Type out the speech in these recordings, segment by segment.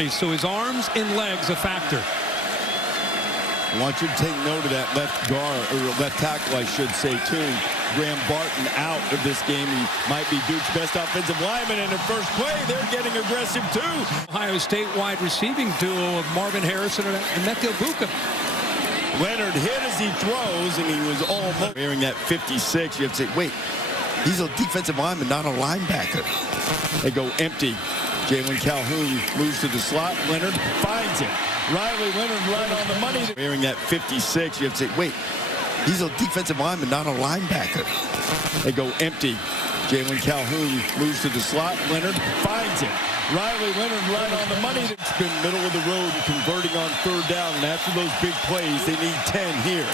opportunities, so his arms and legs a factor. I want you to take note of that left guard, or left tackle, I should say, too. Graham Barton out of this game. He might be Duke's best offensive lineman in the first play. They're getting aggressive, too. Ohio State wide receiving duo of Marvin Harrison and Emeka Buka. Leonard hit as he throws, and he was almost wearing that 56. You have to say, wait, he's a defensive lineman, not a linebacker. They go empty. Jalen Calhoun moves to the slot. Leonard finds it. Riley Leonard right on the money. Wearing that 56. You have to say, wait, he's a defensive lineman, not a linebacker. They go empty. Jalen Calhoun moves to the slot. Leonard finds it. Riley Leonard right on the money. It's been middle of the road converting on third down. And after those big plays, they need 10 here.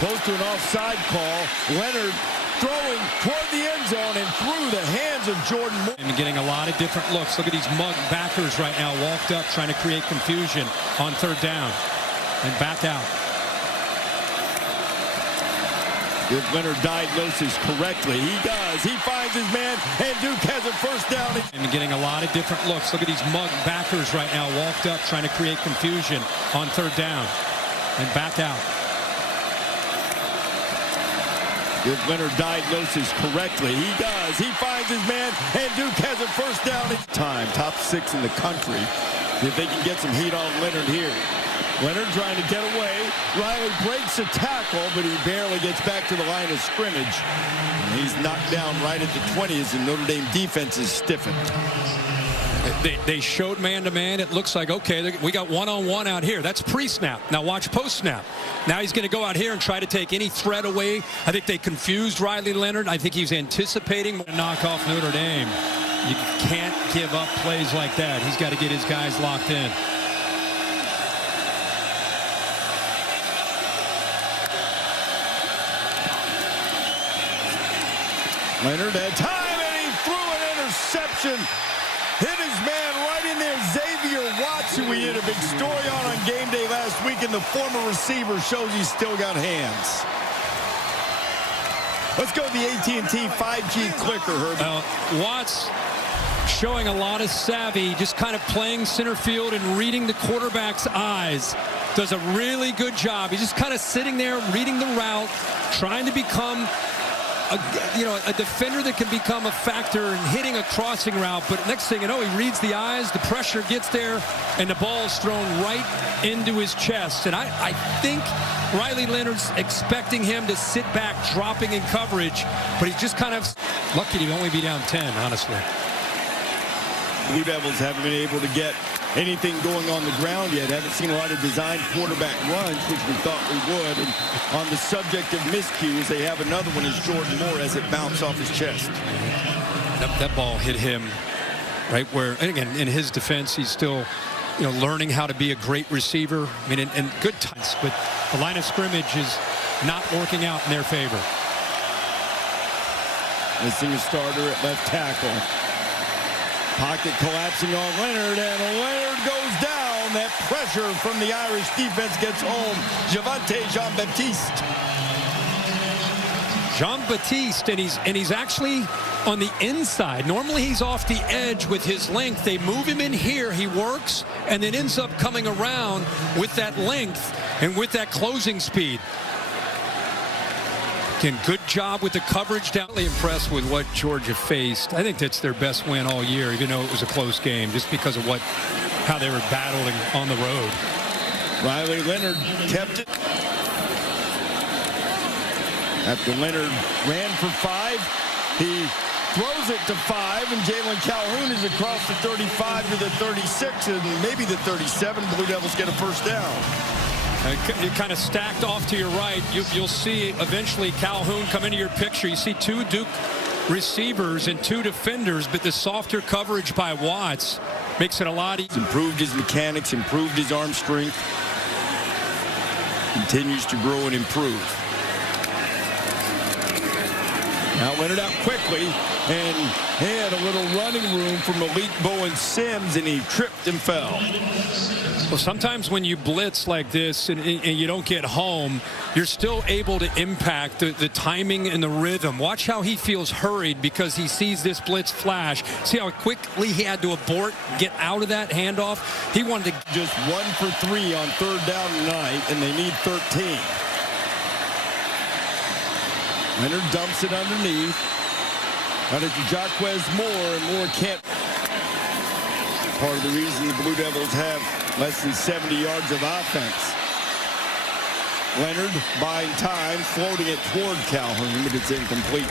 Close to an offside call. Leonard throwing toward the end zone and through the hands of Jordan Moore. And getting a lot of different looks. Look at these mug backers right now, walked up, trying to create confusion on third down. And back out. If Leonard diagnoses correctly, he does. He finds his man, and Duke has a first down. And getting a lot of different looks. Look at these mug backers right now, walked up, trying to create confusion on third down. And back out. If Leonard diagnoses correctly, he does. He finds his man, and Duke has a first down. Time, top 6 in the country. If they can get some heat on Leonard here. Leonard trying to get away. Riley breaks a tackle, but he barely gets back to the line of scrimmage. And he's knocked down right at the 20 as the Notre Dame defense is stiffened. They showed man-to-man. It looks like, okay, we got one-on-one out here. That's pre-snap. Now watch post-snap. Now he's going to go out here and try to take any threat away. I think they confused Riley Leonard. I think he's anticipating a knock off Notre Dame. You can't give up plays like that. He's got to get his guys locked in. Leonard had time, and he threw an interception. Hit his man right in there. Xavier Watts, who we did a big story on game day last week, and the former receiver shows he's still got hands. Let's go to the AT&T 5G clicker, Herbie. Watts showing a lot of savvy, just kind of playing center field and reading the quarterback's eyes. Does a really good job. He's just kind of sitting there, reading the route, trying to become a defender that can become a factor in hitting a crossing route. But next thing you know, he reads the eyes, the pressure gets there, and the ball is thrown right into his chest. And I think Riley Leonard's expecting him to sit back, dropping in coverage, but he's just kind of lucky to only be down 10, honestly. Blue Devils haven't been able to get anything going on the ground yet. Haven't seen a lot of designed quarterback runs, which we thought we would. And on the subject of miscues, they have another one as Jordan Moore as it bounced off his chest. That ball hit him right where, and again, in his defense, he's still, learning how to be a great receiver. I mean, and good times, but the line of scrimmage is not working out in their favor. Missing a starter at left tackle. Pocket collapsing on Leonard, and Leonard goes down. That pressure from the Irish defense gets home. Javante Jean-Baptiste. Jean-Baptiste, and he's actually on the inside. Normally he's off the edge with his length. They move him in here. He works and then ends up coming around with that length and with that closing speed. Again, good job with the coverage down. Really impressed with what Georgia faced. I think that's their best win all year, even though it was a close game, just because of how they were battling on the road. Riley Leonard kept it. After Leonard ran for 5, he throws it to 5, and Jalen Calhoun is across the 35 to the 36, and maybe the 37. Blue Devils get a first down. You're kind of stacked off to your right. You'll see eventually Calhoun come into your picture. You see 2 Duke receivers and 2 defenders, but the softer coverage by Watts makes it a lot easier. Improved his mechanics, improved his arm strength. Continues to grow and improve. Now Leonard out quickly, and he had a little running room from Malik Bowen Sims, and he tripped and fell. Well, sometimes when you blitz like this and you don't get home, you're still able to impact the timing and the rhythm. Watch how he feels hurried because he sees this blitz flash. See how quickly he had to abort, get out of that handoff? He wanted to just 1 for 3 on 3rd down tonight, and they need 13. Leonard dumps it underneath. Got it to Jaquez Moore, and Moore can't. Part of the reason the Blue Devils have less than 70 yards of offense. Leonard buying time, floating it toward Calhoun, but it's incomplete.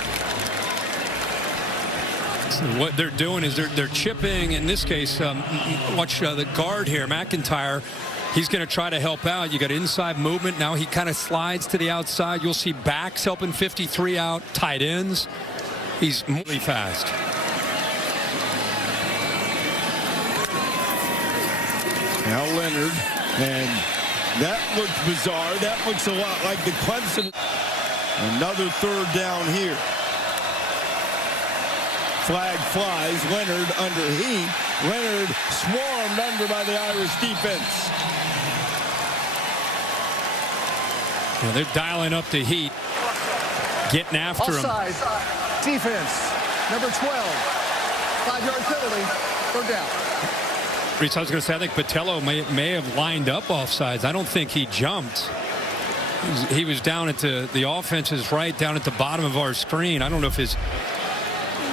What they're doing is they're chipping. In this case, watch the guard here, McIntyre. He's going to try to help out. You got inside movement. Now he kind of slides to the outside. You'll see backs helping 53 out, tight ends. He's really fast. Now Leonard, and that looks bizarre. That looks a lot like the Clemson. Another 3rd down here. Flag flies. Leonard under heat. Leonard swarmed under by the Irish defense. Yeah, they're dialing up the heat, getting after him. Offside. Defense. Number 12. 5-yard penalty. 3rd down. Reese, I was going to say, I think Patello may have lined up offsides. I don't think he jumped. He was down at the offense's right, down at the bottom of our screen. I don't know if his,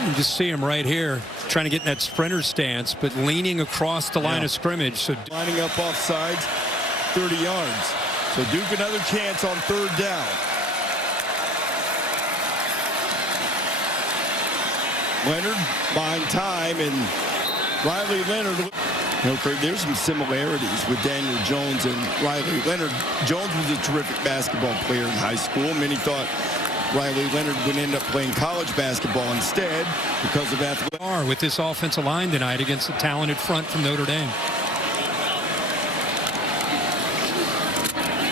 you just see him right here, trying to get in that sprinter stance, but leaning across the line of scrimmage. So lining up offsides, 30 yards. So Duke another chance on 3rd down. Leonard buying time, and Riley Leonard. You know, Craig, there's some similarities with Daniel Jones and Riley Leonard. Jones was a terrific basketball player in high school. Many thought Riley Leonard would end up playing college basketball instead because of athleticism. with this offensive line tonight against the talented front from Notre Dame.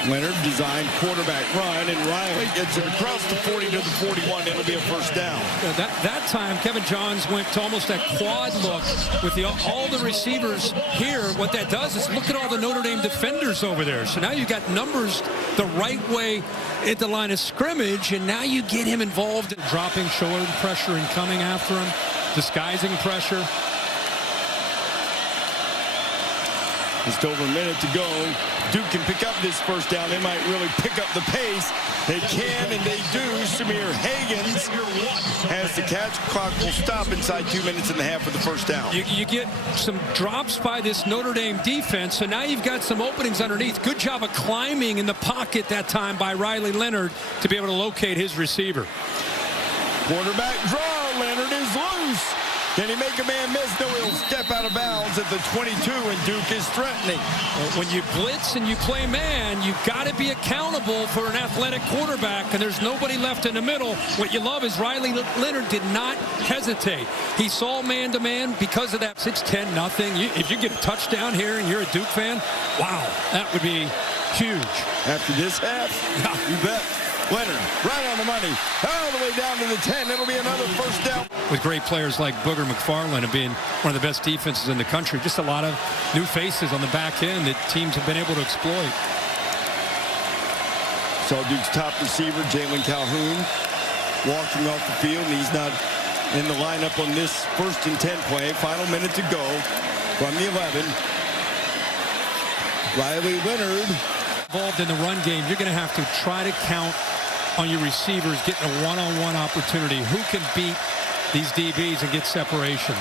Leonard designed quarterback run, and Riley gets it across the 40 to the 41. It'll be a 1st down. That time, Kevin Johns went to almost that quad look with all the receivers here. What that does is look at all the Notre Dame defenders over there. So now you've got numbers the right way at the line of scrimmage, and now you get him involved in dropping shoulder pressure and coming after him, disguising pressure. Just over a minute to go. Duke can pick up this 1st down. They might really pick up the pace. They can, and they do. Samir Hagans has the catch. Clock will stop inside 2 minutes and a half for the 1st down. You get some drops by this Notre Dame defense, so now you've got some openings underneath. Good job of climbing in the pocket that time by Riley Leonard to be able to locate his receiver. Quarterback draw. Leonard is loose. Can he make a man miss? No, he'll step out of bounds at the 22, and Duke is threatening. When you blitz and you play man, you've got to be accountable for an athletic quarterback, and there's nobody left in the middle. What you love is Riley Leonard did not hesitate. He saw man-to-man because of that 6-10 nothing. If you get a touchdown here and you're a Duke fan, wow, that would be huge. After this half, you bet. Leonard, right on the money, all the way down to the 10. It'll be another 1st down. With great players like Booger McFarland and being one of the best defenses in the country, just a lot of new faces on the back end that teams have been able to exploit. So Duke's top receiver, Jalen Calhoun, walking off the field, and he's not in the lineup on this 1st and 10 play. Final minute to go from the 11. Riley Leonard. Involved in the run game, you're going to have to try to count on your receivers getting a one-on-one opportunity. Who can beat these DBs and get separation?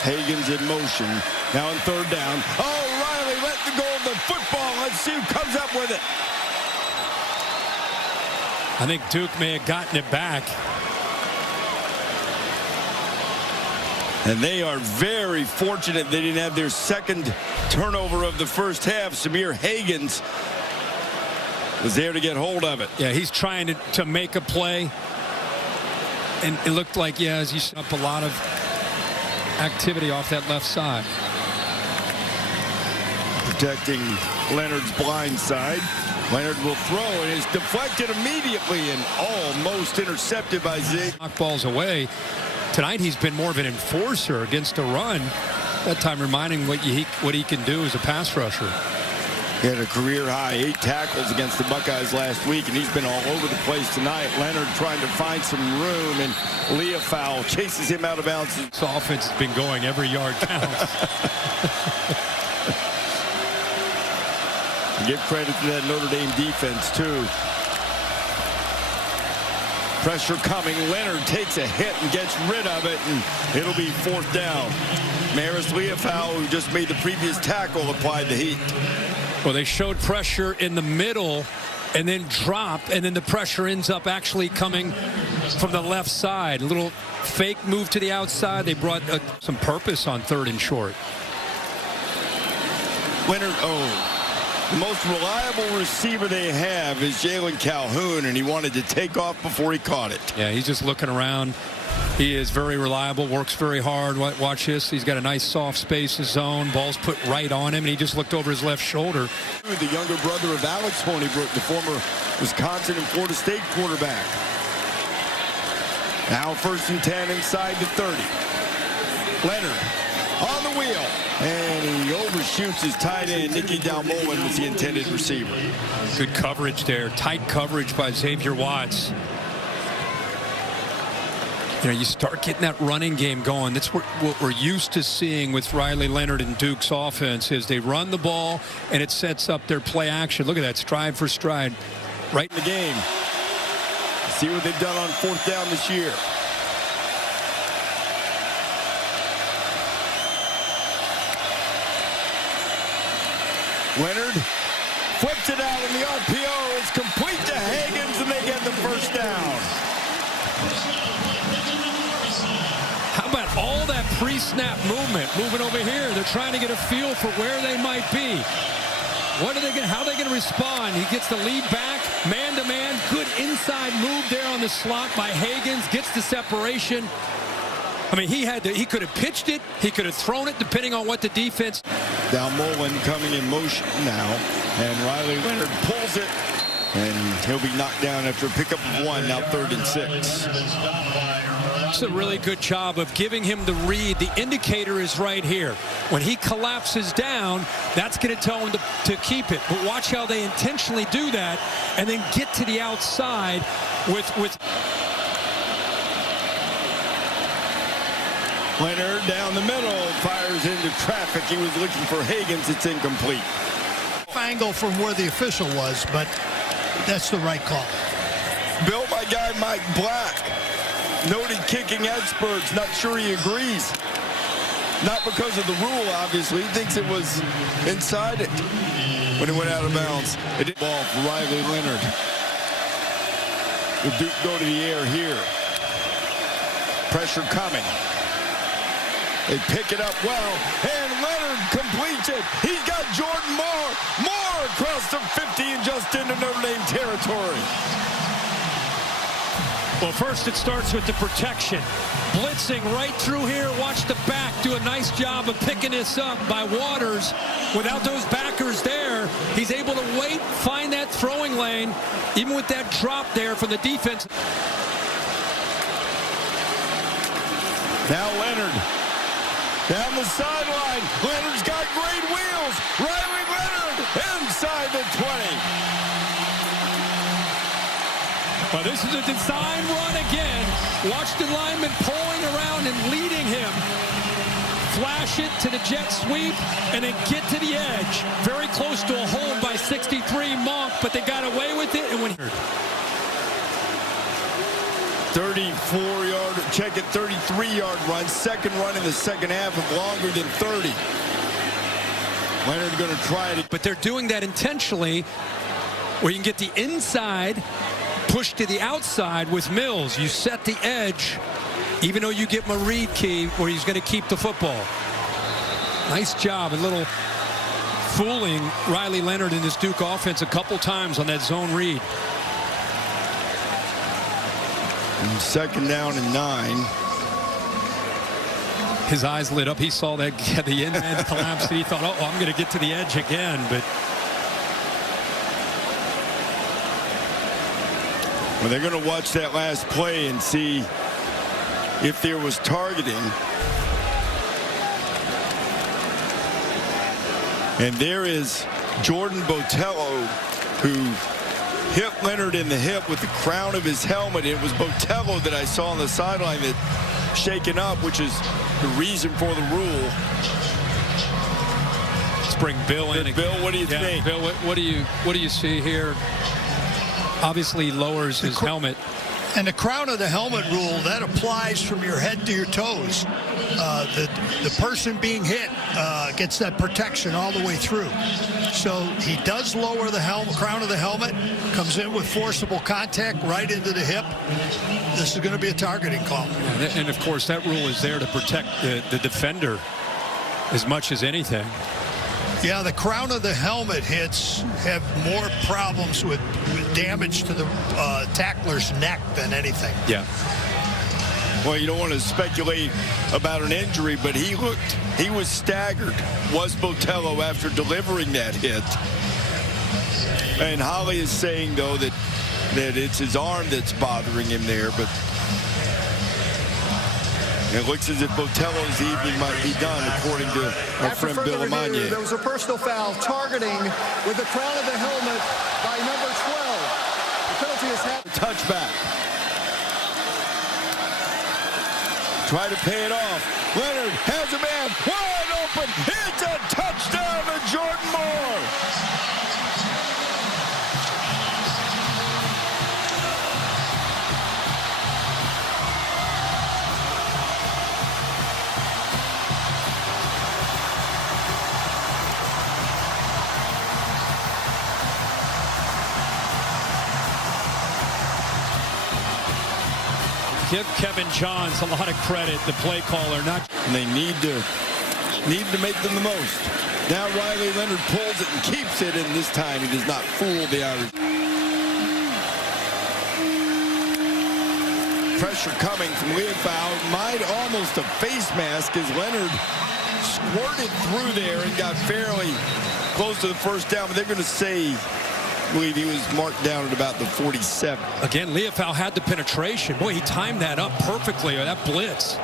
Hagan's in motion. Now on 3rd down. Oh, Riley let go of the football. Let's see who comes up with it. I think Duke may have gotten it back. And they are very fortunate they didn't have their 2nd turnover of the 1st half. Samir Hagans was there to get hold of it. Yeah, he's trying to make a play. And it looked like, yeah, as he set up a lot of activity off that left side. Protecting Leonard's blind side. Leonard will throw, and it's deflected immediately and almost intercepted by Zig. Knock balls away. Tonight he's been more of an enforcer against a run. That time reminding what he can do as a pass rusher. He had a career-high 8 tackles against the Buckeyes last week, and he's been all over the place tonight. Leonard trying to find some room, and Leofow chases him out of bounds. This offense has been going every yard counts. Give credit to that Notre Dame defense, too. Pressure coming. Leonard takes a hit and gets rid of it, and it'll be 4th down. Maris Leofow, who just made the previous tackle, applied the heat. Well, they showed pressure in the middle and then dropped, and then the pressure ends up actually coming from the left side. A little fake move to the outside. They brought some purpose on 3rd and short. Leonard, the most reliable receiver they have is Jalen Calhoun, and he wanted to take off before he caught it. Yeah, he's just looking around. He is very reliable, works very hard. Watch this. He's got a nice soft space zone. Ball's put right on him, and he just looked over his left shoulder. The younger brother of Alex Honeybrook, the former Wisconsin and Florida State quarterback. Now 1st and 10 inside the 30. Leonard on the wheel, and he overshoots his tight end. Nicky Dalmolin was the intended receiver. Good coverage there. Tight coverage by Xavier Watts. You know, you start getting that running game going. That's what we're used to seeing with Riley Leonard and Duke's offense is they run the ball, and it sets up their play action. Look at that, stride for stride. Right in the game. See what they've done on 4th down this year. Leonard flips it out in the RPO. It's complete to Higgins, and they get the 1st down. How about all that pre-snap movement? Moving over here, they're trying to get a feel for where they might be. What are they going? How are they going to respond? He gets the lead back, man-to-man. Good inside move there on the slot by Higgins. Gets the separation. I mean, he could have pitched it. He could have thrown it, depending on what the defense. Dalmolin coming in motion now, and Riley Leonard pulls it, and he'll be knocked down after a pickup of 1. Now 3rd and 6. It's a really good job of giving him the read. The indicator is right here. When he collapses down, that's going to tell him to keep it. But watch how they intentionally do that and then get to the outside with Leonard down the middle, fires into traffic. He was looking for Higgins. It's incomplete. Angle from where the official was, but that's the right call. Built by guy Mike Black. Noted kicking experts, not sure he agrees. Not because of the rule, obviously. He thinks it was inside it when it went out of bounds. It did ball for Riley Leonard. The Duke go to the air here. Pressure coming. They pick it up well, and Leonard completes it. He's got Jordan Moore across the 50 and just into Notre Dame territory. Well, first it starts with the protection. Blitzing right through here. Watch the back do a nice job of picking this up by Waters. Without those backers there, he's able to wait, find that throwing lane, even with that drop there from the defense. Now Leonard down the sideline. Leonard's got great wheels. Riley Leonard inside the 20. Well, this is a design run again. Watch the lineman pulling around and leading him. Flash it to the jet sweep and then get to the edge. Very close to a hold by 63 Monk, but they got away with it. And when 34-yard, check it, 33-yard run. Second run in the second half of longer than 30. Leonard going to try it. But they're doing that intentionally where you can get the inside, push to the outside with Mills. You set the edge, even though you get him a read key where he's going to keep the football. Nice job. A little fooling Riley Leonard in this Duke offense a couple times on that zone read. And second down and 9. His eyes lit up. He saw that the end man collapse. And he thought, oh, I'm going to get to the edge again. But Well, they're going to watch that last play and see if there was targeting. And there is Jordan Botello, who hit Leonard in the hip with the crown of his helmet. It was Botello that I saw on the sideline that shaken up, which is the reason for the rule. Let's bring Bill in. Bill, what do you think? Bill, what do you see here? Obviously lowers his helmet. And the crown of the helmet rule, that applies from your head to your toes. The person being hit gets that protection all the way through. So he does lower the crown of the helmet, comes in with forcible contact right into the hip. This is going to be a targeting call. And of course, that rule is there to protect the defender as much as anything. Yeah, the crown of the helmet hits have more problems with damage to the tackler's neck than anything. Yeah. Well, you don't want to speculate about an injury, but he was staggered, was Botello, after delivering that hit. And Holly is saying, though, that it's his arm that's bothering him there, but it looks as if Botello's evening might be done, according to our friend Bill Amanye. There was a personal foul targeting with the crown of the helmet by number 12. The penalty is half. Touchback. Try to pay it off. Leonard has a man wide open. It's a touchdown to Jordan Moore. Give Kevin Johns a lot of credit, the play caller. And they need to make them the most. Now Riley Leonard pulls it and keeps it, and this time he does not fool the Irish. Pressure coming from Leonard. Might almost a face mask as Leonard squirted through there and got fairly close to the first down, but they're going to say, I believe he was marked down at about the 47. Again, Leofau had the penetration. Boy, he timed that up perfectly, or that blitz.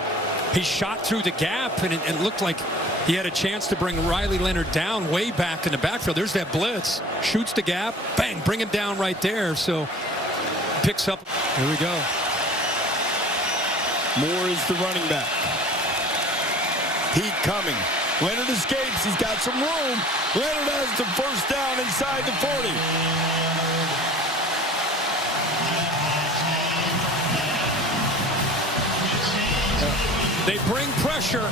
He shot through the gap, and it looked like he had a chance to bring Riley Leonard down way back in the backfield. There's that blitz. Shoots the gap. Bang, bring him down right there. So picks up. Here we go. Moore is the running back. Heat coming. Leonard escapes. He's got some room. Leonard has the first down inside the 40. They bring pressure.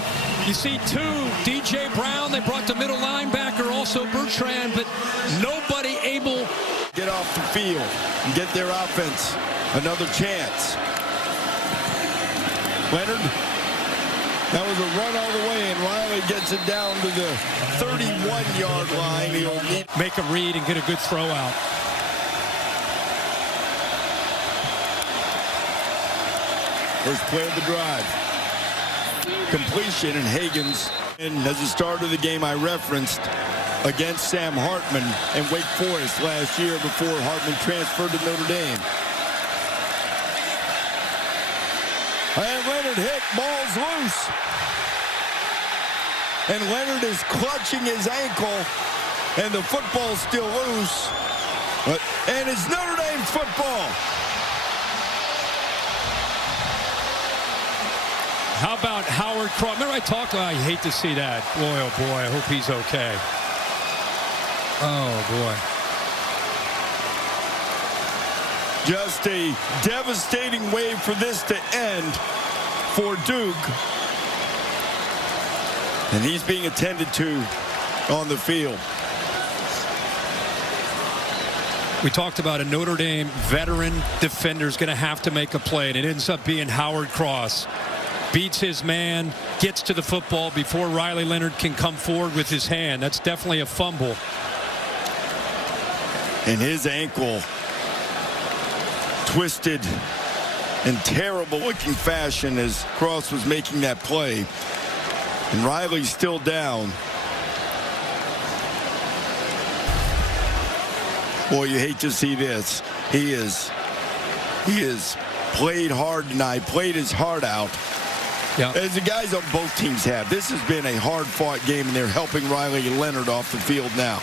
You see DJ Brown. They brought the middle linebacker, also Bertrand, but nobody able. Get off the field and get their offense another chance. Leonard. That was a run all the way, and Riley gets it down to the 31-yard line. He'll make a read and get a good throw out. First play of the drive. Completion, and Hagan's. And as the start of the game I referenced against Sam Hartman and Wake Forest last year before Hartman transferred to Notre Dame. And Leonard hit, ball's loose. And Leonard is clutching his ankle, and the football's still loose. And it's Notre Dame's football. How about Howard Cross? Remember I talked about, I hate to see that. Boy, oh boy, I hope he's okay. Oh boy. Just a devastating way for this to end for Duke. And he's being attended to on the field. We talked about a Notre Dame veteran defender is going to have to make a play, and it ends up being Howard Cross. Beats his man, gets to the football before Riley Leonard can come forward with his hand. That's definitely a fumble. And his ankle twisted in terrible looking fashion as Cross was making that play. And Riley's still down. Boy, you hate to see this. He is He has played hard tonight, played his heart out. Yeah. As the guys on both teams have. This has been a hard-fought game, and they're helping Riley Leonard off the field now.